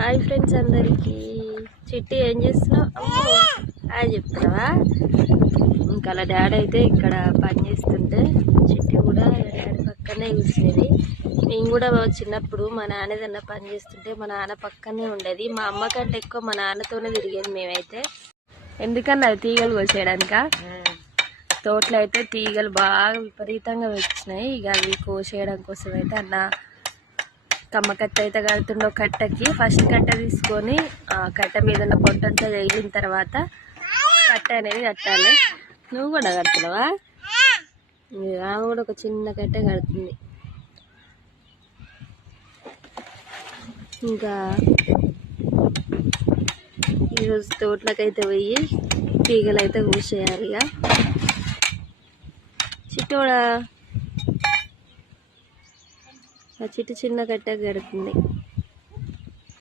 Hi friends అందరికీ. చిట్టి ఏం చేస్తున్నావు? అమ్మో హాయ్ చెప్తున్నావా? ఇంకా అలా డాడీ అయితే ఇక్కడ పని చేస్తుంటే చిట్టి కూడా డాడీ పక్కనే కూర్చునేది. మేము కూడా చిన్నప్పుడు మా నాన్న ఏదన్నా పని చేస్తుంటే మా నాన్న పక్కనే ఉండేది. మా అమ్మ కంటే ఎక్కువ మా నాన్నతోనే తిరిగేది మేమైతే. ఎందుకన్నా అవి తీగలు కోసేయడానిక? తోటలో అయితే తీగలు బాగా విపరీతంగా వచ్చినాయి. ఇక అవి కోసేయడం కోసం అయితే అన్న కమ్మ కట్ట అయితే కడుతుండో. కట్టకి ఫస్ట్ కట్ట తీసుకొని కట్ట మీద ఉన్న పొట్టంతా తగిలిన తర్వాత కట్ట అనేది కట్టాలి. నువ్వు కూడా కడుతున్నావా? ఆమె కూడా ఒక చిన్న కట్ట కడుతుంది. ఇంకా ఈరోజు తోటలకైతే పోయి తీగలు అయితే కోసేయాలి. ఇక చిట్టోడా చిట్టి చిన్న కట్ట కడుతుంది.